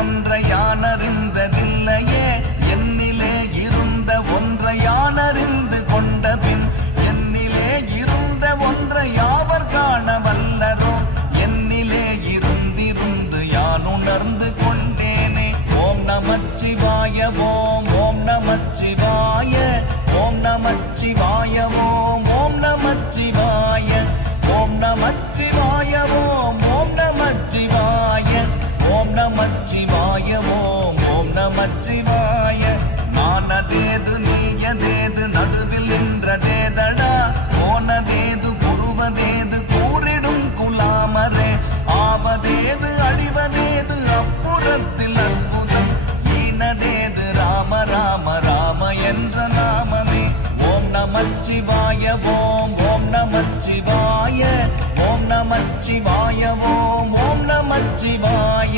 ஒன்றை யானறிந்ததில்லையே என்னிலே இருந்த ஒன்றை யானறிந்து கொண்ட பின் என்னிலே இருந்த ஒன்றை யாவர் காண வல்லரோ என்னிலே இருந்திருந்து யான் உணர்ந்து கொண்டேனே. ஓம் நமச்சிவாய ஓம் ஓம் நமச்சிவாய ஓம் நமச்சிவாய ஓம் ஓம் நமச்சிவாய ஓம் நமச்சிவாய ஓம் ஓம் நமச்சிவாய ஓம் நமச்சிவாய ஓம் ஓம் நமச்சிவாய. நானதேது நீயதேது நடுவில் நின்றதேதடா போனதேது புருவதேது கூறிடும் குலாமரே ஆவதேது அழிவதேது அப்புறத்தில் அற்புதம் ஈனதேது ராம ராம ராம என்ற நாமமே. ஓம் நமச்சிவாய ஓம் ஓம் நமச்சிவாய ஓம் நமச்சிவாய ஓம் ஓம் நமச்சிவாய.